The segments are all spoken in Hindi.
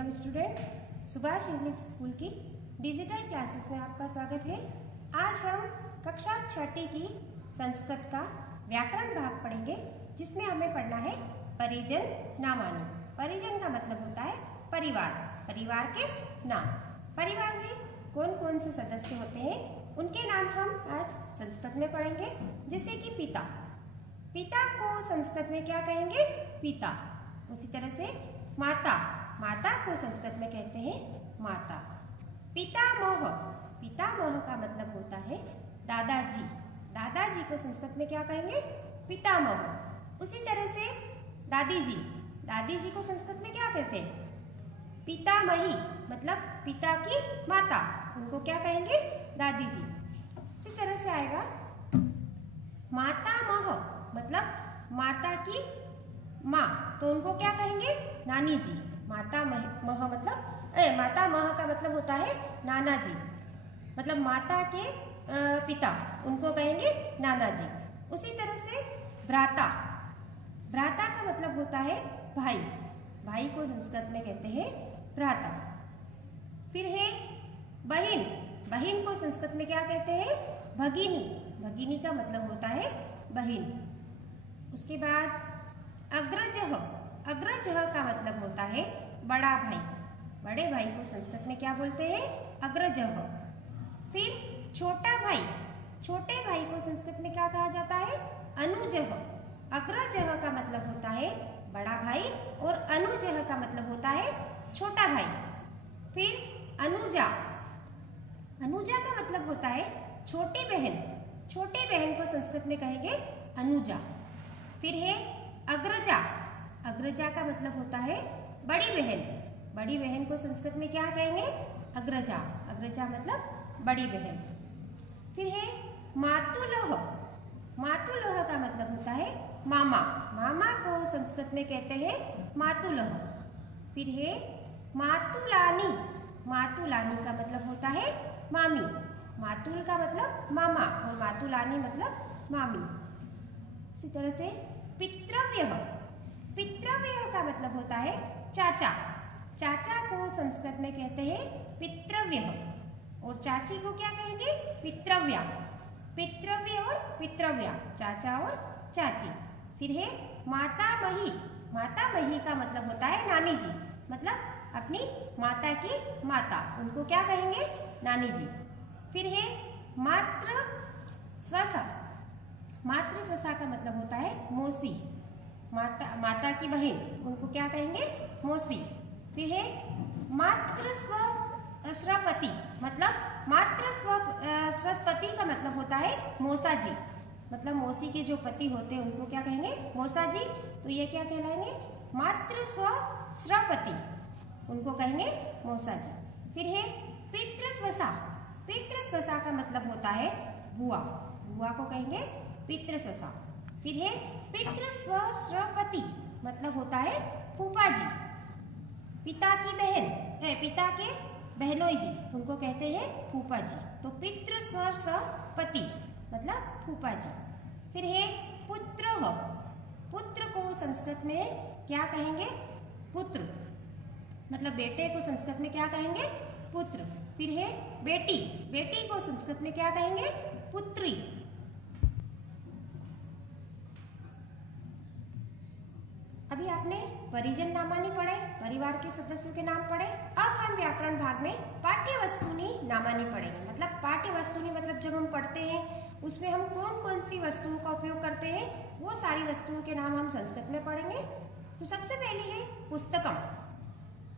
Welcome student, Subhash English school की डिजिटल क्लासेस में आपका स्वागत है। आज हम कक्षा 6ठी की संस्कृत का व्याकरण भाग पढ़ेंगे, जिसमें हमें पढ़ना है परिजन नामानी। परिजन का मतलब होता है परिवार, परिवार के नाम। परिवार में कौन कौन से सदस्य होते हैं उनके नाम हम आज संस्कृत में पढ़ेंगे। जैसे कि पिता, पिता को संस्कृत में क्या कहेंगे? पिता। उसी तरह से माता, माता को संस्कृत में कहते हैं माता। पितामह, पितामह का मतलब होता है दादाजी, दादाजी को संस्कृत में क्या कहेंगे? पितामह। उसी तरह से दादी जी, दादी जी को संस्कृत में क्या कहते हैं? पितामही, मतलब पिता की माता, उनको क्या कहेंगे? दादी जी। उसी तरह से आएगा मातामह, मतलब माता की माँ, तो उनको क्या कहेंगे? नानी जी। माता मह मतलब माता मह का मतलब होता है नाना जी, मतलब माता के पिता, उनको कहेंगे नाना जी। उसी तरह से भ्राता, भ्राता का मतलब होता है भाई, भाई को संस्कृत में कहते हैं भ्राता। फिर है बहन, बहन को संस्कृत में क्या कहते हैं? भगिनी, भगिनी का मतलब होता है बहन। उसके बाद अग्रजः, अग्रजः का मतलब होता है बड़ा भाई, बड़े भाई को संस्कृत में क्या बोलते हैं? अग्रजः। फिर छोटा भाई, छोटे भाई को संस्कृत में क्या कहा जाता है? अनुजः। अग्रजः का मतलब होता है बड़ा भाई और अनुजः का मतलब होता है छोटा भाई। फिर अनुजा, अनुजा का मतलब होता है छोटी बहन, छोटे बहन को संस्कृत में कहेंगे अनुजा। फिर है अग्रजा, अग्रजा का मतलब होता है बड़ी बहन, बड़ी बहन को संस्कृत में क्या कहेंगे? अग्रजा, अग्रजा मतलब बड़ी बहन। फिर है मातुलः, मातुलः का मतलब होता है मामा, मामा को संस्कृत में कहते हैं मातुलः। फिर है मातुलानी, मातुलानी का मतलब होता है मामी, मातुल का मतलब मामा और मातुलानी मतलब मामी। इसी तरह से पितृव्यः, पितृव्यः का मतलब होता है चाचा, चाचा को संस्कृत में कहते हैं पितृव्यः और चाची को क्या कहेंगे? पितृव्या, पितृव्य और पितृव्या, चाचा और चाची। फिर है मातामही, मातामही का मतलब होता है नानी जी, मतलब अपनी माता की माता, उनको क्या कहेंगे? नानी जी। फिर है मातृ स्वसा, मातृ स्वसा का मतलब होता है मौसी, माता, माता की बहन, उनको क्या कहेंगे? मौसी। फिर है मातृ स्वपति, मतलब मातृ स्वपति का मतलब होता है मौसा जी, मतलब मौसी के जो पति होते हैं उनको क्या कहेंगे? मौसा जी। तो ये क्या कहलाएंगे? मातृ स्वपति, उनको कहेंगे मौसा जी। फिर है पितृस्वसा, पितृस्वसा का मतलब होता है बुआ, बुआ को कहेंगे पितृस्वसा। फिर है पितृस्वपति, मतलब होता है फूफा जी, पिता की बहन, पिता के बहनोई जी, उनको कहते हैं फूफा जी। तो पितृस्वपति मतलब फूफा जी। फिर है पुत्रः, पुत्र को संस्कृत में क्या कहेंगे? पुत्र, मतलब बेटे को संस्कृत में क्या कहेंगे? पुत्र। फिर है बेटी, बेटी को संस्कृत में क्या कहेंगे? पुत्री। अभी आपने परिजन नामानी पढ़े, परिवार के सदस्यों के नाम पढ़े। अब हम व्याकरण भाग में पाठ्य वस्तुनि नामानी पढ़ेंगे। मतलब पाठ्य वस्तुनि मतलब जब हम पढ़ते हैं उसमें हम कौन कौन सी वस्तुओं का उपयोग करते हैं, वो सारी वस्तुओं के नाम हम संस्कृत में पढ़ेंगे। तो सबसे पहली है पुस्तकम,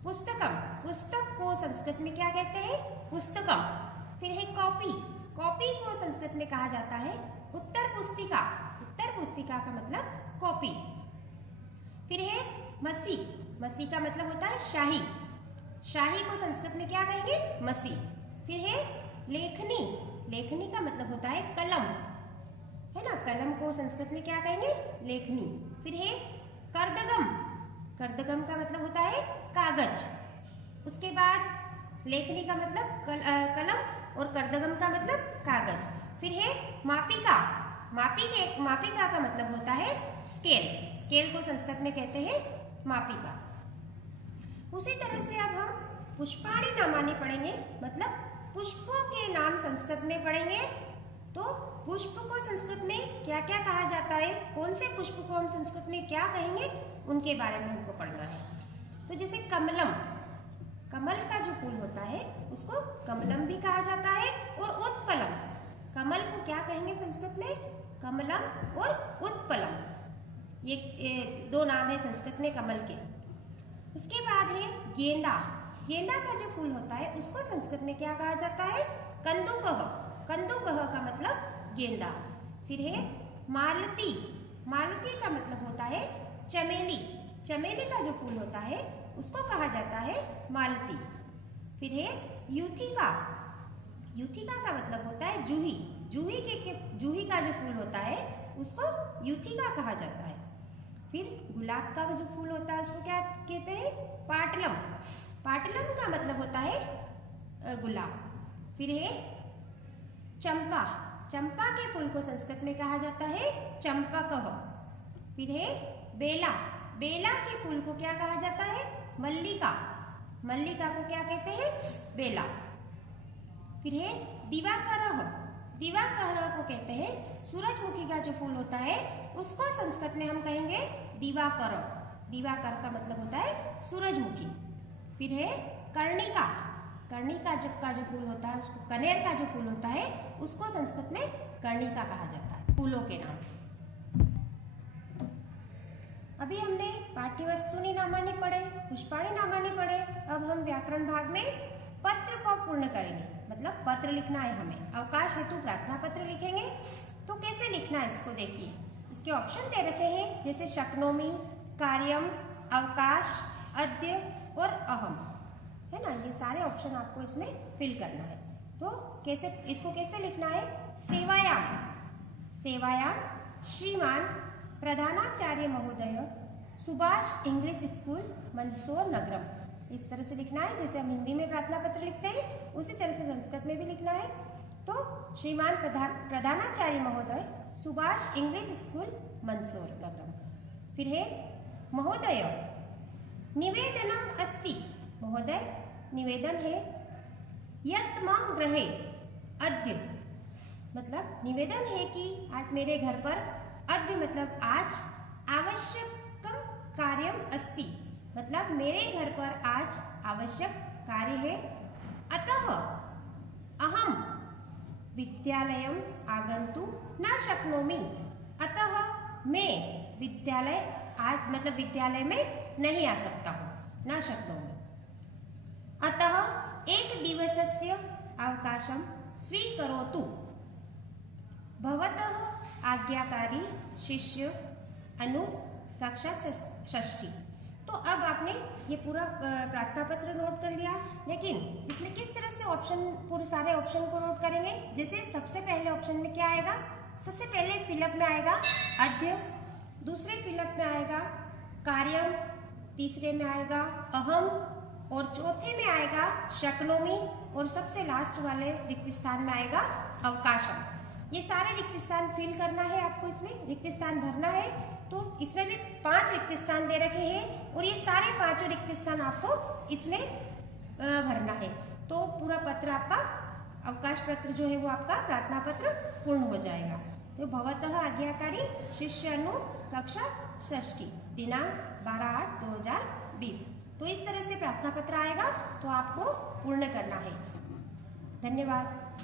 पुस्तकम, पुस्तक को संस्कृत में क्या कहते हैं? पुस्तकम। फिर है कॉपी, कॉपी को संस्कृत में कहा जाता है उत्तर पुस्तिका, उत्तर पुस्तिका का मतलब कॉपी। फिर है मसी, मसी का मतलब होता है शाही, शाही को संस्कृत में क्या कहेंगे? मसी। फिर है लेखनी, लेखनी का मतलब होता है कलम, है ना, कलम को संस्कृत में क्या कहेंगे? लेखनी। फिर है कर्दगम, कर्दगम का मतलब होता है कागज। उसके बाद लेखनी का मतलब कलम और कर्दगम का मतलब कागज। फिर है मापिका, मापिका का मतलब होता है स्केल, स्केल को संस्कृत में कहते हैं मापिका। उसी तरह से अब हम पुष्पाणि नामानि पढ़ेंगे, मतलब पुष्पों के नाम संस्कृत में पढ़ेंगे। तो पुष्प को संस्कृत में क्या क्या कहा जाता है, कौन से पुष्प को हम संस्कृत में क्या कहेंगे, उनके बारे में हमको पढ़ना है। तो जैसे कमलम, कमल का जो फूल होता है उसको कमलम भी कहा जाता है, और उत्पलम, कमल को क्या कहेंगे संस्कृत में, कमलम और उत्पलम, ये दो नाम है संस्कृत में कमल के। उसके बाद है गेंदा, गेंदा का जो फूल होता है उसको संस्कृत में क्या कहा जाता है, कंदुकः, कंदुकः का मतलब गेंदा। फिर है मालती, मालती का मतलब होता है चमेली, चमेली का जो फूल होता है उसको कहा जाता है मालती। फिर है यूथिका, यूथिका का मतलब होता है जूही, जूही का जो फूल होता है उसको यूथिका कहा जाता है। फिर गुलाब का जो फूल होता है उसको क्या कहते हैं, पाटलम, पाटलम का मतलब होता है गुलाब। फिर है चंपा, चंपा के फूल को संस्कृत में कहा जाता है चंपकः। फिर है बेला, बेला के फूल को क्या कहा जाता है, मल्लिका, मल्लिका को क्या कहते हैं, बेला। फिर है दिवाकरः, दिवाकर को कहते हैं सूरजमुखी का जो फूल होता है उसको संस्कृत में हम कहेंगे दिवाकर, दिवाकर का मतलब होता है सूरजमुखी। फिर है कर्णिका, कर्णिका का जो फूल होता है उसको, कनेर का जो फूल होता है उसको संस्कृत में कर्णिका कहा जाता है, फूलों के नाम। अभी हमने पाठ्यवस्तुनि नामानि पढ़े, पुष्पाणि नामानि पढ़े। अब हम व्याकरण भाग में पत्र को पूर्ण करेंगे, मतलब पत्र लिखना है हमें, अवकाश हेतु प्रार्थना पत्र लिखेंगे। तो कैसे लिखना है इसको देखिए, इसके ऑप्शन दे रखे हैं, जैसे शक्नोमि, कार्यम, अवकाश, अद्य और अहम, है ना, ये सारे ऑप्शन आपको इसमें फिल करना है। तो कैसे, इसको कैसे लिखना है, सेवायाम, सेवायाम श्रीमान प्रधानाचार्य महोदय सुभाष इंग्लिश स्कूल मंदसौर नगरम, इस तरह से लिखना है। जैसे हम हिंदी में प्रार्थना पत्र लिखते हैं उसी तरह से संस्कृत में भी लिखना है। तो श्रीमान प्रधानाचार्य महोदय सुभाष इंग्लिश स्कूल मंदसौर नगरम। फिर है महोदय निवेदनम अस्ति, महोदय निवेदन है, यत् मम गृहे अद्य, मतलब निवेदन है कि आज मेरे घर पर, अद्य मतलब आज, आवश्यकम कार्यम अस्ति, मतलब मेरे घर पर आज आवश्यक कार्य है। अतः अहम विद्यालयम आगंतु न शक्नोमि, अतः मैं विद्यालय आज मतलब विद्यालय में नहीं आ सकता हूँ, न शक्नोमि। अतः एक दिवसस्य अवकाशं स्वीकरोतु, भवतः आज्ञाकारी शिष्य अनु, कक्षा षष्ठी। तो अब आपने ये पूरा प्रार्थना पत्र नोट कर लिया, लेकिन इसमें किस तरह से ऑप्शन, पूरे सारे ऑप्शन को नोट करेंगे। जैसे सबसे पहले ऑप्शन में क्या आएगा, सबसे पहले फिलअप में आएगा अद्य, दूसरे फिलअप में आएगा कार्यम, तीसरे में आएगा अहम, और चौथे में आएगा शक्नोमि, और सबसे लास्ट वाले रिक्त स्थान में आएगा अवकाशम। ये सारे रिक्त स्थान फिल करना है आपको, इसमें रिक्त स्थान भरना है। तो इसमें भी 5 रिक्त स्थान दे रखे हैं, और ये सारे 5 रिक्त स्थान आपको इसमें भरना है। तो पूरा पत्र आपका, अवकाश पत्र जो है वो आपका प्रार्थना पत्र पूर्ण हो जाएगा। तो भवतः आज्ञाकारी शिष्य अनु, कक्षा षष्ठी, दिनांक 12/8/2020। तो इस तरह से प्रार्थना पत्र आएगा, तो आपको पूर्ण करना है। धन्यवाद।